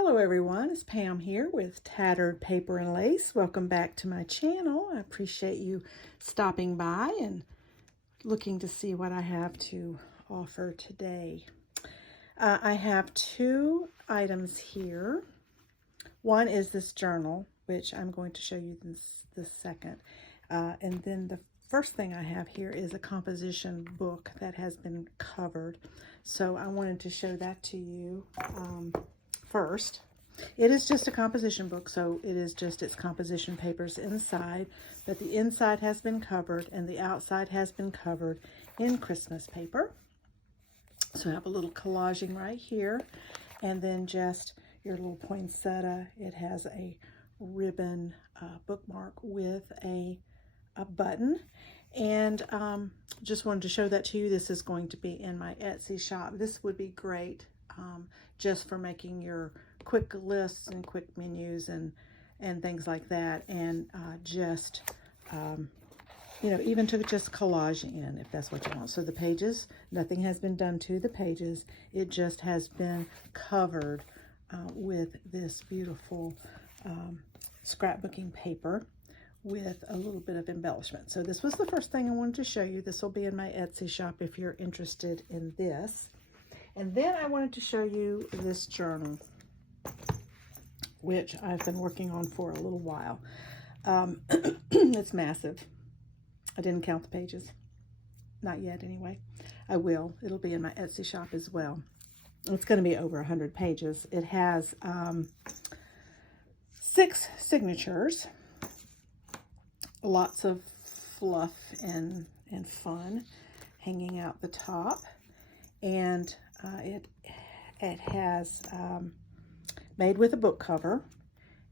Hello everyone, it's Pam here with Tattered Paper and Lace. Welcome back to my channel. I appreciate you stopping by and looking to see what I have to offer today. I have two items here. One is this journal, which I'm going to show you this second. And then the first thing I have here is a composition book that has been covered. So I wanted to show that to you first. It is just a composition book, so it is just its composition papers inside, but the inside has been covered and the outside has been covered in Christmas paper. So I have a little collaging right here, and then just your little poinsettia. It has a ribbon bookmark with a button, and just wanted to show that to you. This is going to be in my Etsy shop. This would be great just for making your quick lists and quick menus and things like that, and just you know, even to just collage in if that's what you want. So the pages, nothing has been done to the pages. It just has been covered with this beautiful scrapbooking paper with a little bit of embellishment. So this was the first thing I wanted to show you. This will be in my Etsy shop if you're interested in this. And then I wanted to show you this journal, which I've been working on for a little while. It's massive. I didn't count the pages. Not yet, anyway. I will. It'll be in my Etsy shop as well. It's going to be over 100 pages. It has 6 signatures. Lots of fluff and fun hanging out the top. And it has made with a book cover,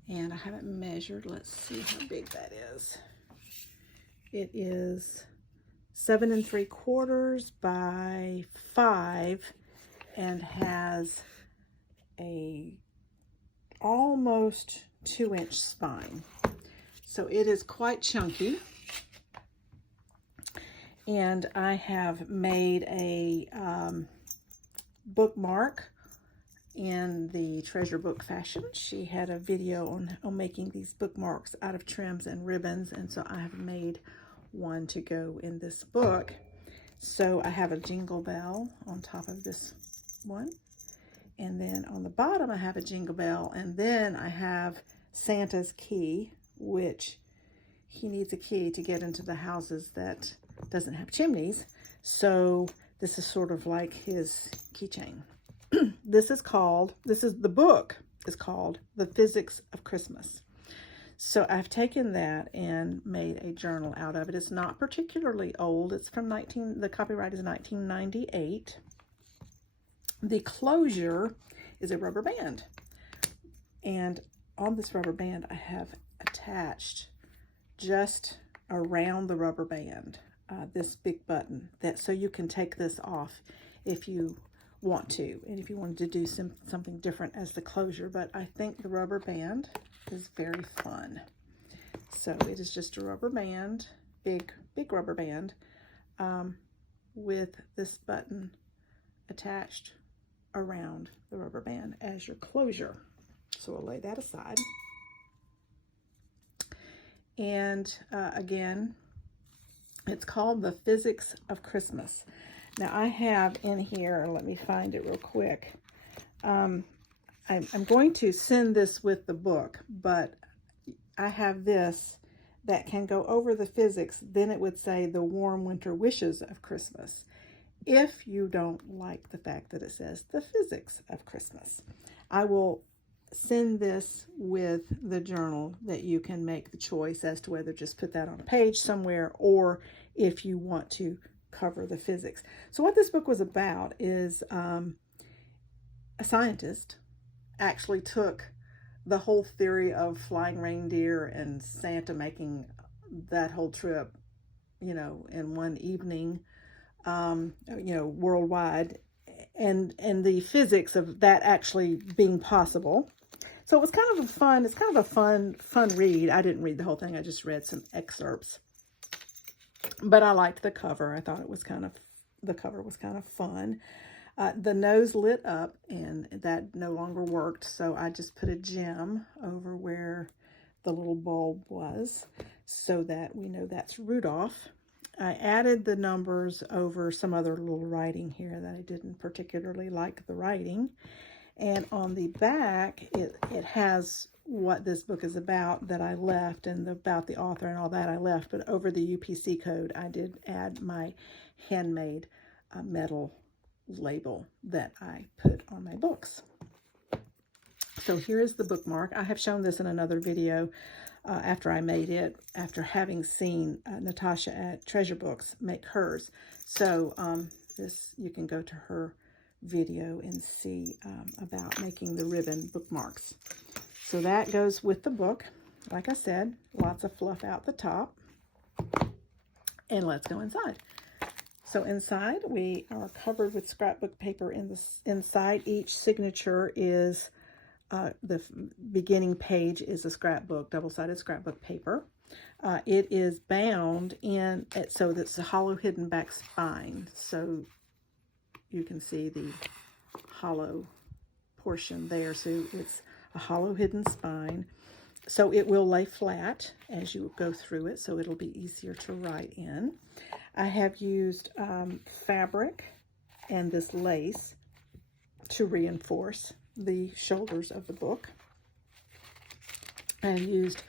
and I haven't measured. Let's see how big that is. It is 7 3/4 by 5 and has a almost 2-inch spine. So it is quite chunky. And I have made a bookmark in the Treasure Book fashion. She had a video on making these bookmarks out of trims and ribbons, and so I have made one to go in this book. So I have a jingle bell on top of this one, and then on the bottom I have a jingle bell, and then I have Santa's key, which he needs a key to get into the houses that doesn't have chimneys. So this is sort of like his keychain. The book is called The Physics of Christmas. So I've taken that and made a journal out of it. It's not particularly old. It's from the copyright is 1998. The closure is a rubber band. And on this rubber band, I have attached just around the rubber band this big button, so you can take this off if you want to, and if you wanted to do something different as the closure. But I think the rubber band is very fun. So it is just a rubber band, big rubber band, with this button attached around the rubber band as your closure. So we'll lay that aside. And again, it's called The Physics of Christmas. Now I have in here, let me find it real quick. I'm going to send this with the book, but I have this that can go over the physics. Then it would say the warm winter wishes of Christmas, if you don't like the fact that it says the physics of Christmas. I will send this with the journal that you can make the choice as to whether just put that on a page somewhere or if you want to cover the physics. So what this book was about is a scientist actually took the whole theory of flying reindeer and Santa making that whole trip, you know, in one evening, you know, worldwide, and the physics of that actually being possible. So it was kind of a fun, it's kind of a fun read. I didn't read the whole thing. I just read some excerpts. But I liked the cover. I thought it was the cover was kind of fun. The nose lit up and that no longer worked, so I just put a gem over where the little bulb was so that we know that's Rudolph. I added the numbers over some other little writing here that I didn't particularly like the writing. And on the back, it has what this book is about that I left, and about the author and all that I left. But over the UPC code, I did add my handmade metal label that I put on my books. So here is the bookmark. I have shown this in another video after I made it, after having seen Natasha at Treasure Books make hers. So this, you can go to her video and see about making the ribbon bookmarks. So that goes with the book. Like I said, lots of fluff out the top. And let's go inside. So inside, we are covered with scrapbook paper inside. Each signature is, the beginning page is a scrapbook, double-sided scrapbook paper. It is bound in, so that's a hollow hidden back spine. So you can see the hollow portion there. So it's a hollow hidden spine. So it will lay flat as you go through it, so it'll be easier to write in. I have used fabric and this lace to reinforce the shoulders of the book. I used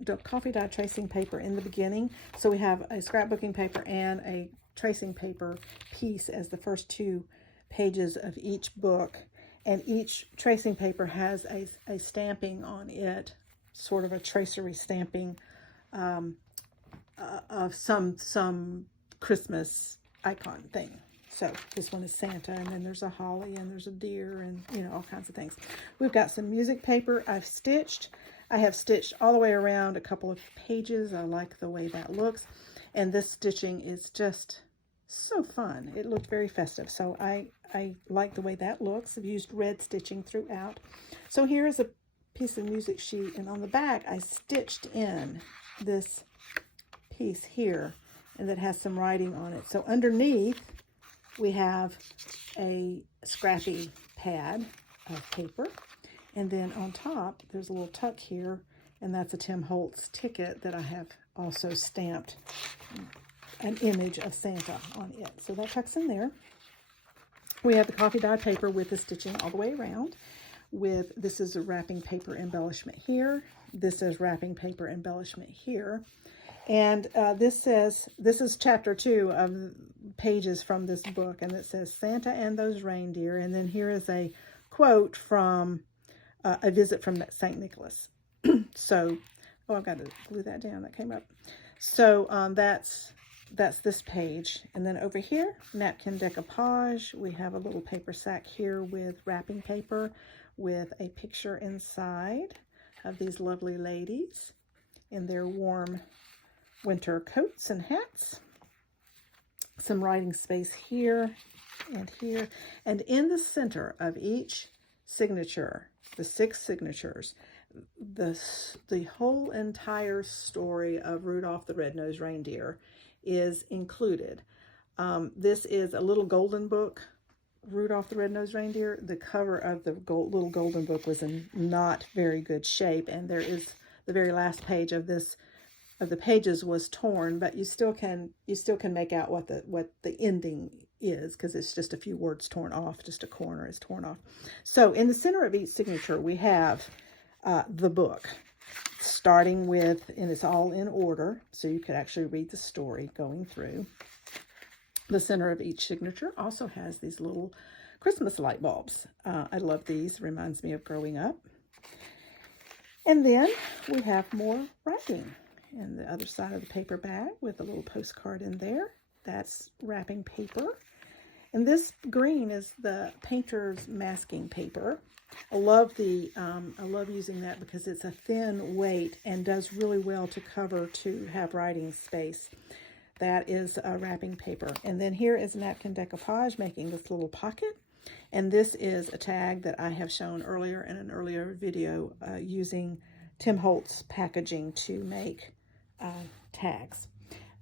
the coffee dye tracing paper in the beginning. So we have a scrapbooking paper and a tracing paper piece as the first 2 pages of each book. And each tracing paper has a stamping on it, sort of a tracery stamping of some Christmas icon thing. So this one is Santa, and then there's a holly, and there's a deer, and you know, all kinds of things. We've got some music paper I've stitched. I have stitched all the way around a couple of pages. I like the way that looks. And this stitching is just so fun. It looked very festive. So I like the way that looks. I've used red stitching throughout. So here is a piece of music sheet, and on the back I stitched in this piece here, and that has some writing on it. So underneath we have a scrappy pad of paper, and then on top there's a little tuck here, and that's a Tim Holtz ticket that I have also stamped an image of Santa on it. So that tucks in there. We have the coffee dye paper with the stitching all the way around. This is a wrapping paper embellishment here. This is wrapping paper embellishment here. And this is chapter 2 of pages from this book, and it says Santa and Those Reindeer. And then here is a quote from A Visit from St. Nicholas. So, oh, I've got to glue that down. That came up. So that's this page. And then over here, napkin decoupage. We have a little paper sack here with wrapping paper with a picture inside of these lovely ladies in their warm winter coats and hats. Some writing space here and here. And in the center of each signature, the 6 signatures, the whole entire story of Rudolph the Red-Nosed Reindeer is included. This is a little golden book, Rudolph the Red-Nosed Reindeer. The cover of the little golden book was in not very good shape, and there is the very last page of the pages was torn, but you still can make out what the ending is, because it's just a few words torn off, just a corner is torn off. So in the center of each signature we have the book, starting with, and it's all in order, so you could actually read the story going through. The center of each signature also has these little Christmas light bulbs. I love these. Reminds me of growing up. And then we have more writing. And the other side of the paper bag with a little postcard in there. That's wrapping paper. And this green is the painter's masking paper. I love using that because it's a thin weight and does really well to cover, to have writing space. That is wrapping paper. And then here is napkin decoupage, making this little pocket. And this is a tag that I have shown earlier in an earlier video using Tim Holtz packaging to make tags.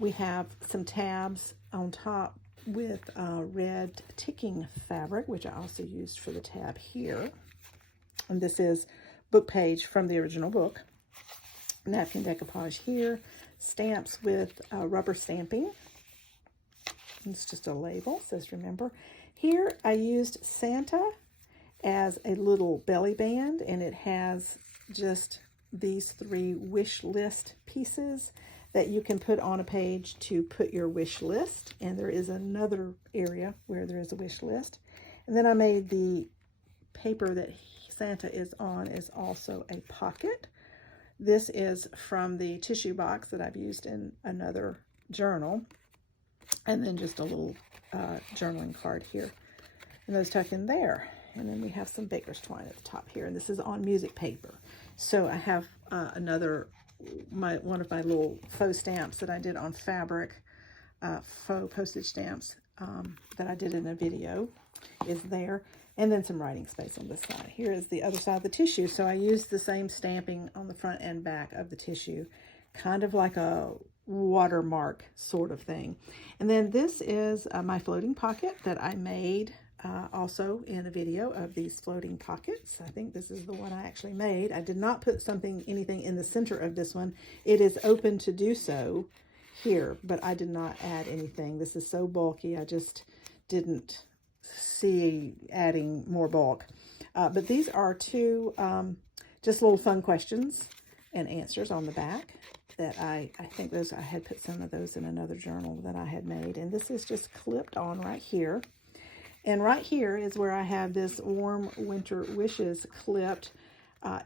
We have some tabs on top with red ticking fabric, which I also used for the tab here. And this is book page from the original book. Napkin decoupage here. Stamps with rubber stamping. It's just a label, says remember. Here I used Santa as a little belly band, and it has just these 3 wish list pieces that you can put on a page to put your wish list. And there is another area where there is a wish list. And then I made the paper that Santa is on is also a pocket. This is from the tissue box that I've used in another journal. And then just a little journaling card here. And those tuck in there. And then we have some baker's twine at the top here. And this is on music paper. So I have one of my little faux stamps that I did on fabric, faux postage stamps that I did in a video is there. And then some writing space on this side. Here is the other side of the tissue. So I used the same stamping on the front and back of the tissue, kind of like a watermark sort of thing. And then this is my floating pocket that I made also in a video of these floating pockets. I think this is the one I actually made. I did not put anything in the center of this one. It is open to do so here, but I did not add anything. This is so bulky, I just didn't see adding more bulk. But these are 2 just little fun questions and answers on the back that I think I had put some of those in another journal that I had made. And this is just clipped on right here. And right here is where I have this warm winter wishes clipped.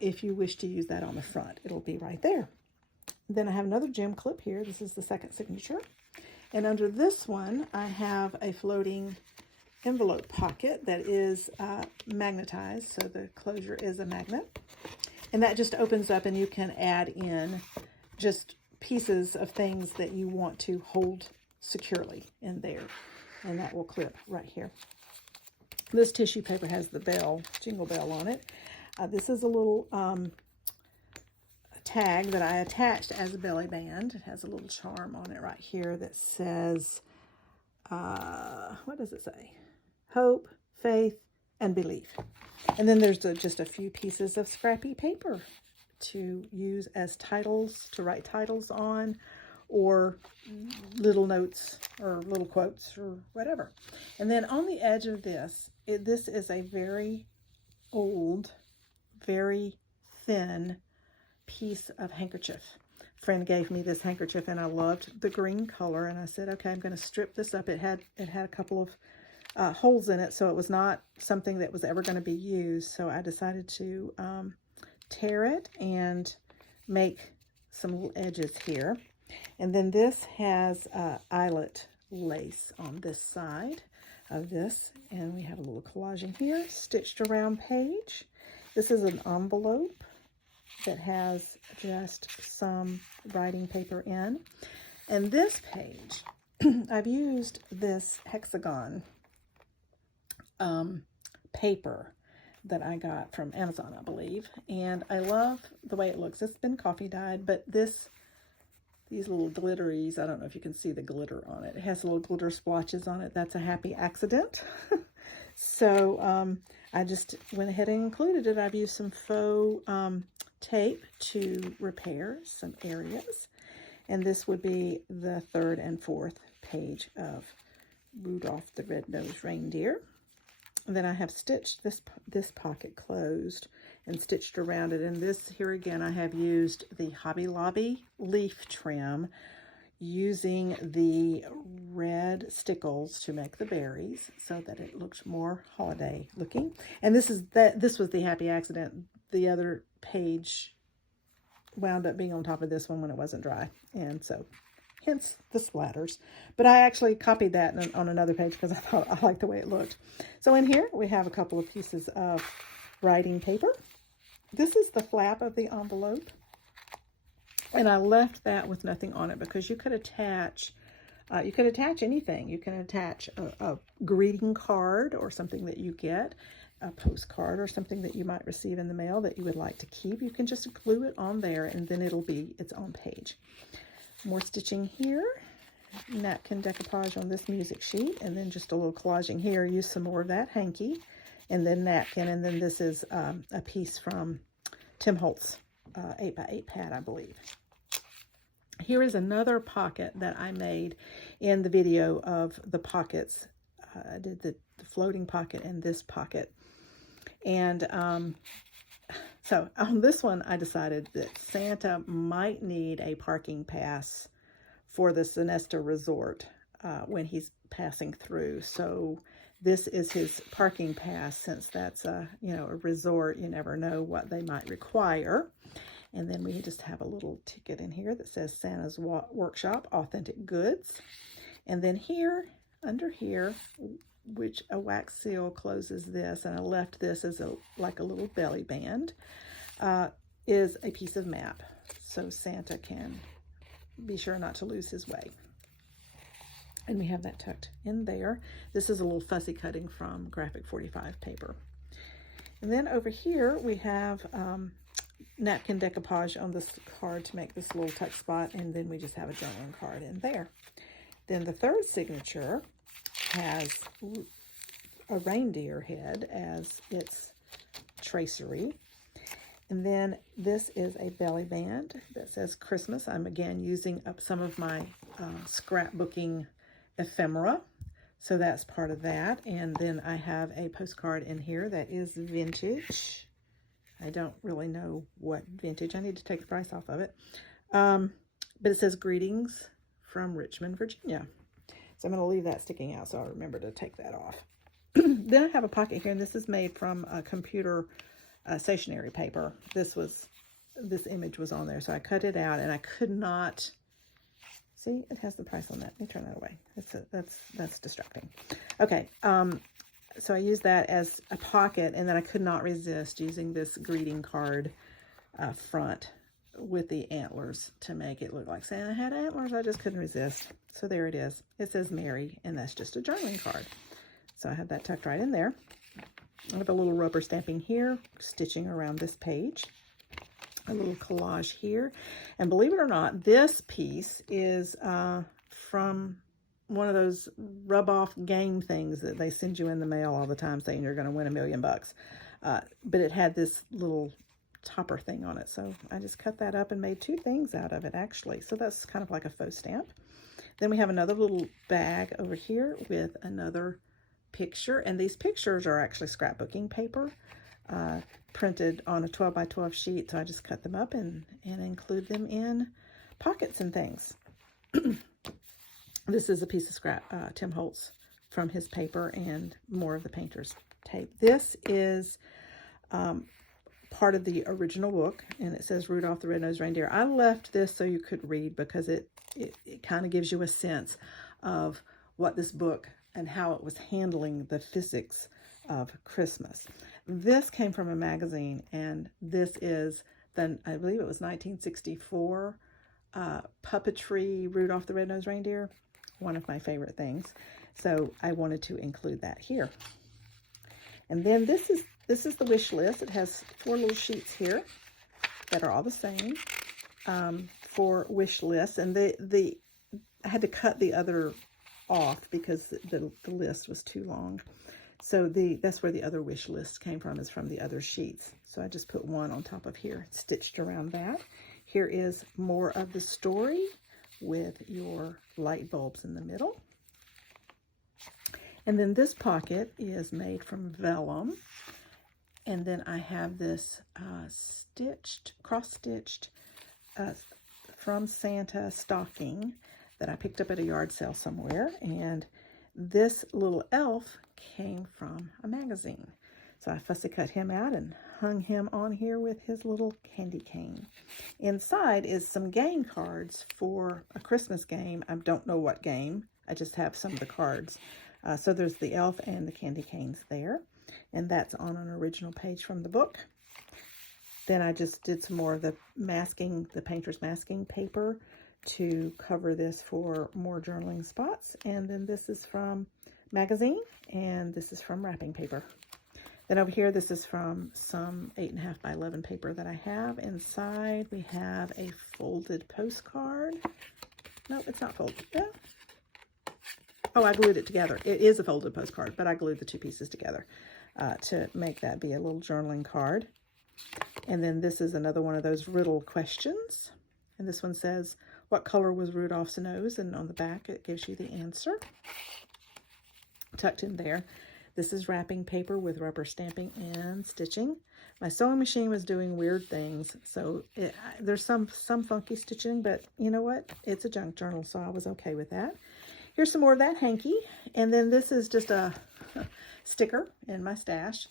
If you wish to use that on the front, it'll be right there. Then I have another gem clip here. This is the second signature. And under this one, I have a floating envelope pocket that is magnetized. So the closure is a magnet. And that just opens up and you can add in just pieces of things that you want to hold securely in there. And that will clip right here. This tissue paper has the bell, jingle bell on it. This is a little tag that I attached as a belly band. It has a little charm on it right here that says, what does it say? Hope, faith, and belief. And then there's just a few pieces of scrappy paper to use as titles, to write titles on, or little notes or little quotes or whatever. And then on the edge of this, this is a very old, very thin piece of handkerchief. A friend gave me this handkerchief and I loved the green color, and I said, okay, I'm going to strip this up. It had a couple of holes in it, so it was not something that was ever going to be used. So I decided to tear it and make some little edges here. And then this has eyelet lace on this side of this. And we have a little collaging here, stitched around page. This is an envelope that has just some writing paper in. And this page, I've used this hexagon paper that I got from Amazon, I believe. And I love the way it looks. It's been coffee dyed, but these little glitteries, I don't know if you can see the glitter on it. It has little glitter splotches on it. That's a happy accident. So I just went ahead and included it. I've used some faux tape to repair some areas. And this would be the 3rd and 4th page of Rudolph the Red-Nosed Reindeer. And then I have stitched this pocket closed and stitched around it. And this here again, I have used the Hobby Lobby leaf trim using the red stickles to make the berries so that it looks more holiday looking. And this was the happy accident. The other page wound up being on top of this one when it wasn't dry. And so hence the splatters. But I actually copied that on another page because I thought I liked the way it looked. So in here we have a couple of pieces of writing paper. This is the flap of the envelope. And I left that with nothing on it because you could attach anything. You can attach a greeting card or something that you get, a postcard or something that you might receive in the mail that you would like to keep. You can just glue it on there and then it'll be its own page. More stitching here. napkin decoupage on this music sheet, and then just a little collaging here. Use some more of that hanky, and then napkin, and then this is a piece from Tim Holtz 8x8 pad, I believe. Here is another pocket that I made in the video of the pockets. I did the floating pocket and this pocket. And so on this one, I decided that Santa might need a parking pass for the Sonesta Resort when he's passing through. So this is his parking pass, since that's a resort. You never know what they might require. And then we just have a little ticket in here that says Santa's Workshop, Authentic Goods. And then here, under here, which a wax seal closes this, and I left this as like a little belly band, is a piece of map, so Santa can be sure not to lose his way. And we have that tucked in there. This is a little fussy cutting from Graphic 45 paper. And then over here we have napkin decoupage on this card to make this little tuck spot, and then we just have a journaling card in there. Then the third signature has a reindeer head as its tracery. And then this is a belly band that says Christmas. I'm again using up some of my scrapbooking ephemera, so that's part of that. And then I have a postcard in here that is vintage. I don't really know what vintage. I need to take the price off of it. But it says greetings from Richmond, Virginia. So I'm going to leave that sticking out so I'll remember to take that off. Then I have a pocket here, and this is made from a computer stationery paper. This image was on there, so I cut it out, and I could not see. It has the price on that. Let me turn that away. That's distracting. Okay. So I used that as a pocket, and then I could not resist using this greeting card front with the antlers to make it look like Santa had antlers. I just couldn't resist. So there it is. It says Mary, and that's just a journaling card. So I have that tucked right in there. I have a little rubber stamping here, stitching around this page. A little collage here. And believe it or not, this piece is from one of those rub-off game things that they send you in the mail all the time saying you're going to win $1 million. But it had this little topper thing on it. So I just cut that up and made two things out of it, actually. So that's kind of like a faux stamp. Then we have another little bag over here with another picture. And these pictures are actually scrapbooking paper, printed on a 12 by 12 sheet. So I just cut them up and include them in pockets and things. This is a piece of scrap, Tim Holtz, from his paper, and more of the painter's tape. This is part of the original book, and it says Rudolph the Red-Nosed Reindeer. I left this so you could read, because it kind of gives you a sense of what this book and how it was handling the physics of Christmas. This came from a magazine, and this is I believe it was 1964 puppetry Rudolph the Red-Nosed Reindeer. One of my favorite things. So I wanted to include that here. And then this is the wish list. It has 4 little sheets here that are all the same for wish lists. And I had to cut the other off because the list was too long. So that's where the other wish list came from, is from the other sheets. So I just put one on top of here, stitched around that. Here is more of the story with your light bulbs in the middle. And then this pocket is made from vellum. And then I have this cross-stitched from Santa stocking that I picked up at a yard sale somewhere. And this little elf came from a magazine. So I fussy cut him out and hung him on here with his little candy cane. Inside is some game cards for a Christmas game. I don't know what game. I just have some of the cards. So there's the elf and the candy canes there. And that's on an original page from the book. Then I just did some more of the painter's masking paper to cover this for more journaling spots. And then this is from magazine, and this is from wrapping paper. Then over here, this is from some 8.5 by 11 paper that I have. Inside, we have a folded postcard. No, it's not folded. Yeah, Oh, I glued it together. It is a folded postcard, but I glued the two pieces together to make that be a little journaling card. And then this is another one of those riddle questions. And this one says, what color was Rudolph's nose? And on the back, it gives you the answer. Tucked in there. This is wrapping paper with rubber stamping and stitching. My sewing machine was doing weird things, so there's some funky stitching, but you know what? It's a junk journal, so I was okay with that. Here's some more of that hanky, and then this is just a sticker in my stash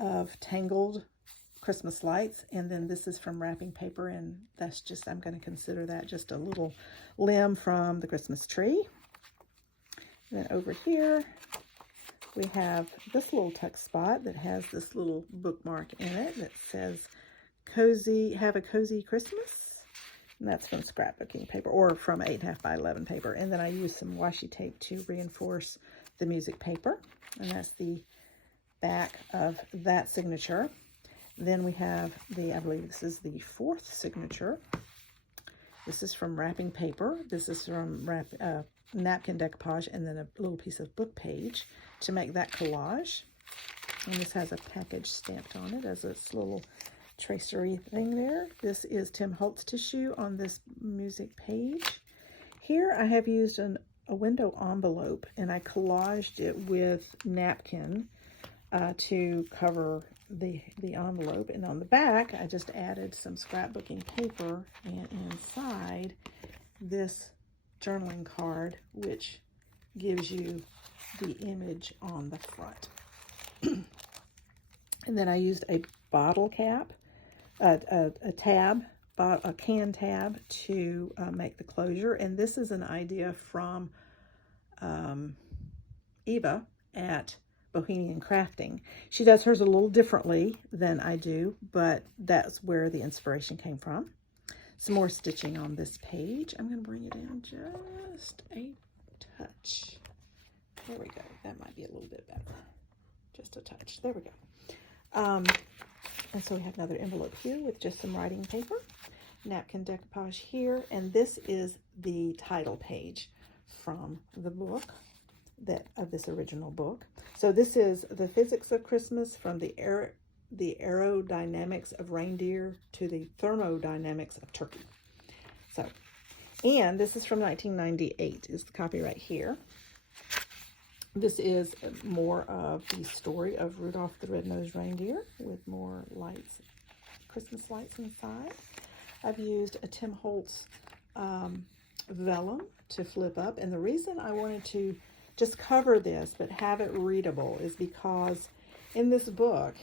of tangled Christmas lights, and then this is from wrapping paper, and that's just, I'm going to consider that just a little limb from the Christmas tree. And then over here, we have this little tuck spot that has this little bookmark in it that says, "Cozy, have a cozy Christmas." And that's from scrapbooking paper, or from 8.5 by 11 paper. And then I use some washi tape to reinforce the music paper. And that's the back of that signature. Then we have I believe this is the 4th signature. This is from wrapping paper. This is from napkin decoupage, and then a little piece of book page to make that collage. And this has a package stamped on it as this little tracery thing there. This is Tim Holtz tissue on this music page. Here I have used a window envelope, and I collaged it with napkin to cover the envelope. And on the back, I just added some scrapbooking paper, and inside this journaling card, which gives you the image on the front. And then I used a bottle cap, a can tab to make the closure. And this is an idea from Eva at Bohemian Crafting. She does hers a little differently than I do, but that's where the inspiration came from. Some more stitching on this page. I'm going to bring it in just a touch. There we go. That might be a little bit better. Just a touch. There we go. And so we have another envelope here with just some writing paper. Napkin decoupage here. And this is the title page from the book, of this original book. So this is The Physics of Christmas, from the aerodynamics of reindeer to the thermodynamics of turkey. So, and this is from 1998, is the copyright here. This is more of the story of Rudolph the Red-Nosed Reindeer with more lights, Christmas lights inside. I've used a Tim Holtz vellum to flip up, and the reason I wanted to just cover this but have it readable is because in this book,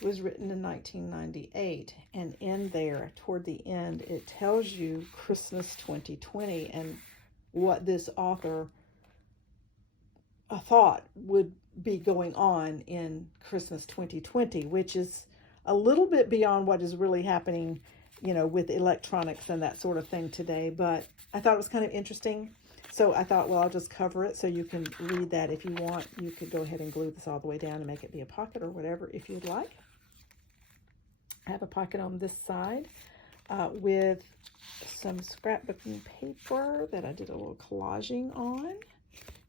it was written in 1998, and in there toward the end it tells you Christmas 2020 and what this author thought would be going on in Christmas 2020, which is a little bit beyond what is really happening, you know, with electronics and that sort of thing today. But I thought it was kind of interesting. So I thought, well, I'll just cover it so you can read that. If you want, you could go ahead and glue this all the way down and make it be a pocket or whatever if you'd like. I have a pocket on this side with some scrapbooking paper that I did a little collaging on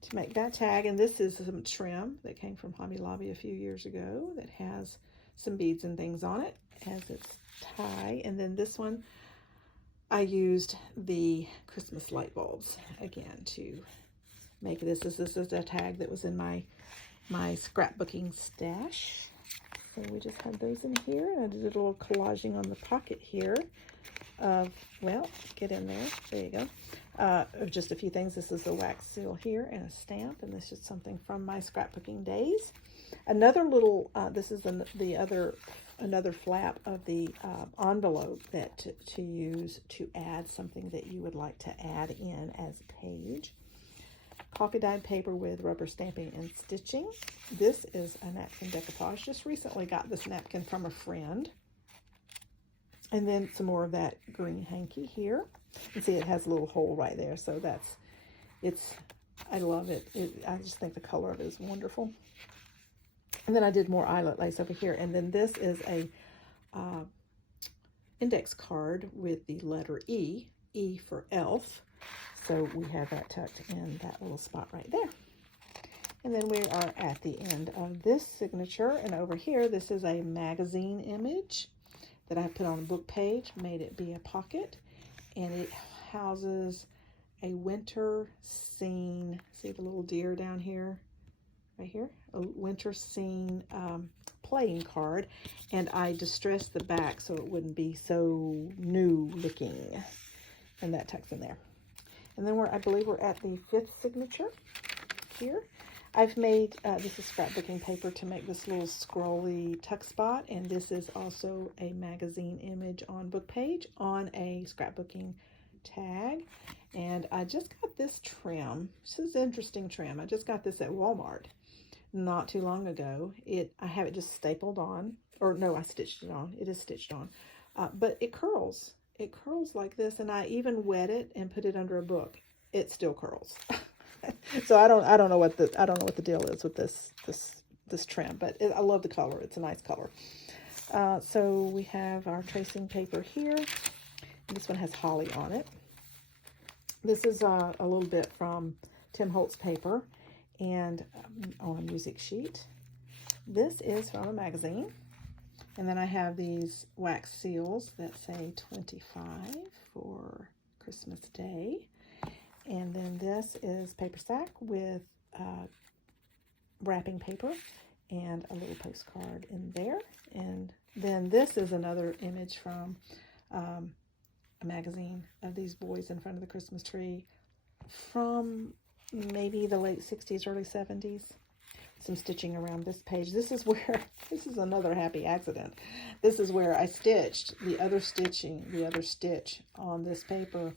to make that tag. And this is some trim that came from Hobby Lobby a few years ago that has some beads and things on it as its tie. And then this one, I used the Christmas light bulbs again to make this. This is a tag that was in my scrapbooking stash. So we just had those in here. And I did a little collaging on the pocket here of, well, get in there. There you go. Of just a few things. This is a wax seal here and a stamp. And this is something from my scrapbooking days. Another little, this is another flap of the envelope that to use to add something that you would like to add in as a page. Coffee dyed paper with rubber stamping and stitching. This is a napkin decoupage. Just recently got this napkin from a friend. And then some more of that green hanky here. You see it has a little hole right there. So I love it. I just think the color of it is wonderful. And then I did more eyelet lace over here. And then this is a index card with the letter E E for elf. So we have that tucked in that little spot right there. And then we are at the end of this signature. And over here, this is a magazine image that I put on the book page, made it be a pocket. And it houses a winter scene. See the little deer down here? Right here? A winter scene playing card. And I distressed the back so it wouldn't be so new looking. And that tucks in there. And then I believe we're at the 5th signature here. I've made, this is scrapbooking paper to make this little scrolly tuck spot. And this is also a magazine image on book page on a scrapbooking tag. And I just got this trim. This is interesting trim. I just got this at Walmart not too long ago. I have it just stapled on. Or no, I stitched it on. It is stitched on. But it curls. It curls like this, and I even wet it and put it under a book. It still curls. So I don't know what the deal is with this trim, but I love the color. It's a nice color. So we have our tracing paper here. This one has holly on it. This is a little bit from Tim Holtz paper and on a music sheet. This is from a magazine. And then I have these wax seals that say 25 for Christmas Day. And then this is paper sack with wrapping paper and a little postcard in there. And then this is another image from a magazine of these boys in front of the Christmas tree from maybe the late 60s, early 70s. Some stitching around this page. This is another happy accident. This is where I stitched the other stitch on this paper,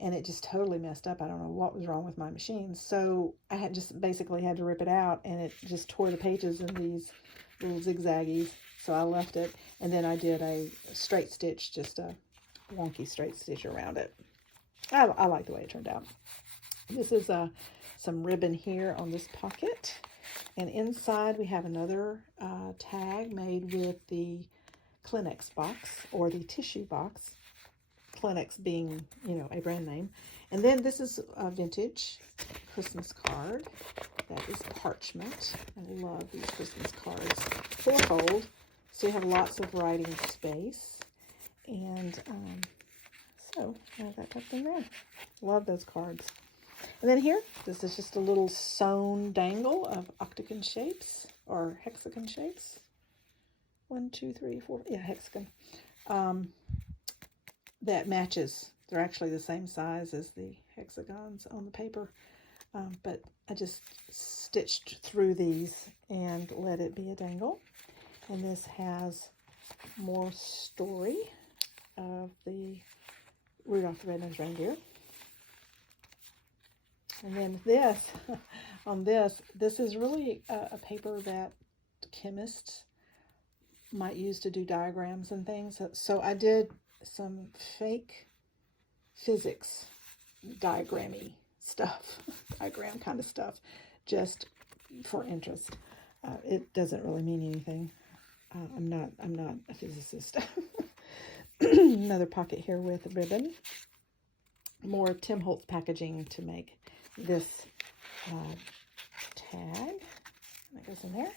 and it just totally messed up. I don't know what was wrong with my machine. So I had just basically had to rip it out, and it just tore the pages in these little zigzaggies. So I left it, and then I did a straight stitch, just a wonky straight stitch around it. I like the way it turned out. This is some ribbon here on this pocket. And inside we have another tag made with the Kleenex box, or the tissue box. Kleenex being, a brand name. And then this is a vintage Christmas card. That is parchment. I love these Christmas cards. Full fold, so you have lots of writing space. And so I have that tucked in there. Love those cards. And then here, this is just a little sewn dangle of octagon shapes, or hexagon shapes. 1, 2, 3, 4, yeah, hexagon. That matches. They're actually the same size as the hexagons on the paper. But I just stitched through these and let it be a dangle. And this has more story of the Rudolph the Red-Nosed Reindeer. And then this, this is really a paper that chemists might use to do diagrams and things. So I did some fake physics diagram kind of stuff, just for interest. It doesn't really mean anything. I'm not a physicist. Another pocket here with ribbon. More Tim Holtz packaging to make this tag. That goes in there.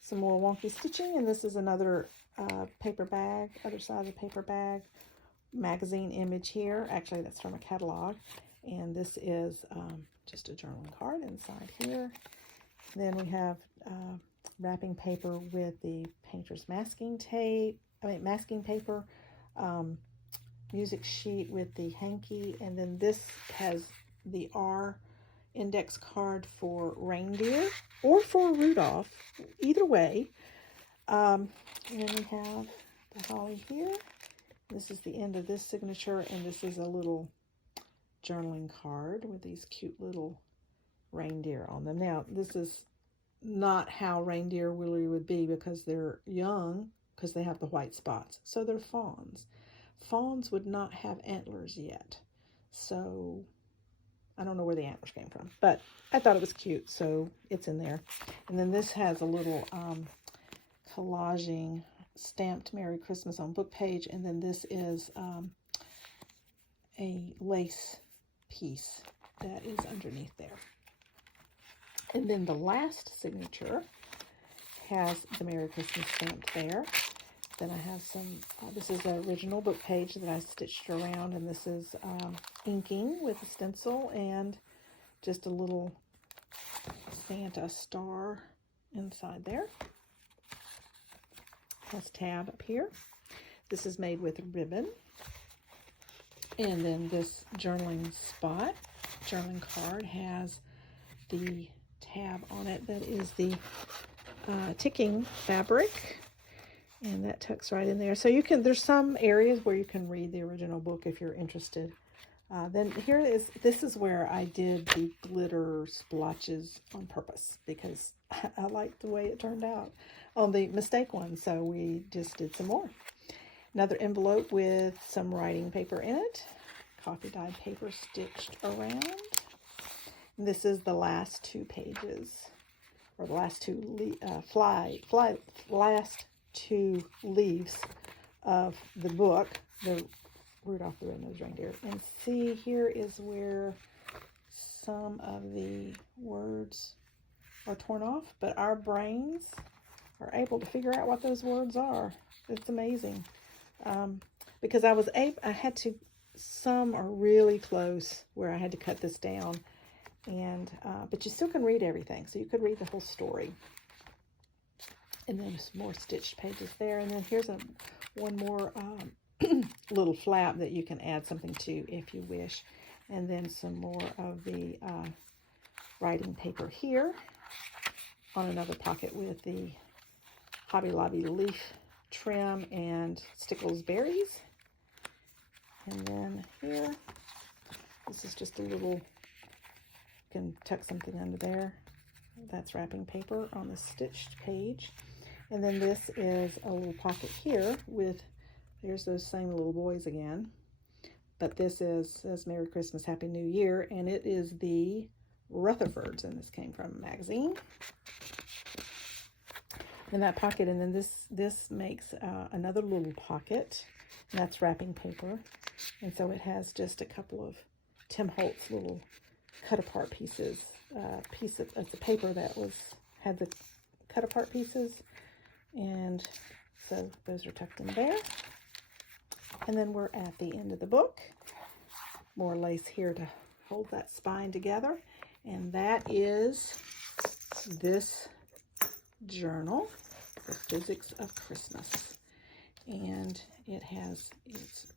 Some more wonky stitching, and this is another paper bag, other side of the paper bag, magazine image here. Actually, that's from a catalog. And this is just a journaling card inside here. Then we have wrapping paper with the painter's masking paper, music sheet with the hanky, and then this has the R index card for reindeer or for Rudolph, either way. And then we have the holly here. This is the end of this signature, and this is a little journaling card with these cute little reindeer on them. Now, this is not how reindeer really would be because they're young, because they have the white spots. So they're fawns. Fawns would not have antlers yet. So I don't know where the antlers came from, but I thought it was cute, so it's in there. And then this has a little collaging stamped Merry Christmas on book page, and then this is a lace piece that is underneath there. And then the last signature has the Merry Christmas stamp there. Then I have some, this is the original book page that I stitched around, and this is inking with a stencil and just a little Santa star inside there. Has tab up here. This is made with ribbon. And then this journaling card has the tab on it that is the ticking fabric, and that tucks right in there. So you can, there's some areas where you can read the original book if you're interested. Then here is, this is where I did the glitter splotches on purpose because I liked the way it turned out on the mistake one. So we just did some more. Another envelope with some writing paper in it. Coffee dyed paper stitched around. And this is the last two pages, or the last two last two leaves of the book, the Rudolph the Red-Nosed Reindeer. And see, here is where some of the words are torn off, but our brains are able to figure out what those words are. It's amazing. Because I had to, some are really close where I had to cut this down, and but you still can read everything, so you could read the whole story. And then some more stitched pages there, and then here's one more little flap that you can add something to if you wish, and then some more of the writing paper here on another pocket with the Hobby Lobby leaf trim and Stickles berries. And then here, this is just a little, you can tuck something under there. That's wrapping paper on the stitched page. And then this is a little pocket here with, there's those same little boys again. But this says Merry Christmas, Happy New Year, and it is the Rutherfords, and this came from a magazine. In that pocket, and then this makes another little pocket, and that's wrapping paper. And so it has just a couple of Tim Holtz little cut apart pieces, it's a paper that had the cut apart pieces, and so those are tucked in there. And then we're at the end of the book. More lace here to hold that spine together, and that is this journal, The Physics of Christmas. And it has its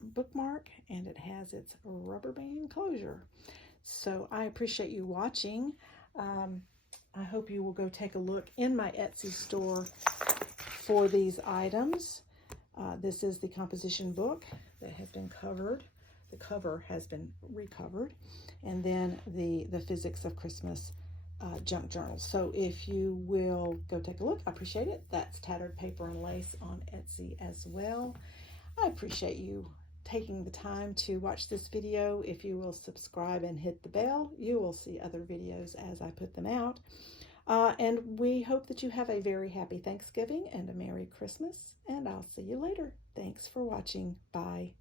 bookmark and it has its rubber band closure. So I appreciate you watching. I hope you will go take a look in my Etsy store for these items. This is the composition book that has been covered. The cover has been recovered. And then the Physics of Christmas junk journals. So if you will go take a look, I appreciate it. That's Tattered Paper and Lace on Etsy as well. I appreciate you taking the time to watch this video. If you will subscribe and hit the bell, you will see other videos as I put them out. And we hope that you have a very happy Thanksgiving and a Merry Christmas, and I'll see you later. Thanks for watching. Bye.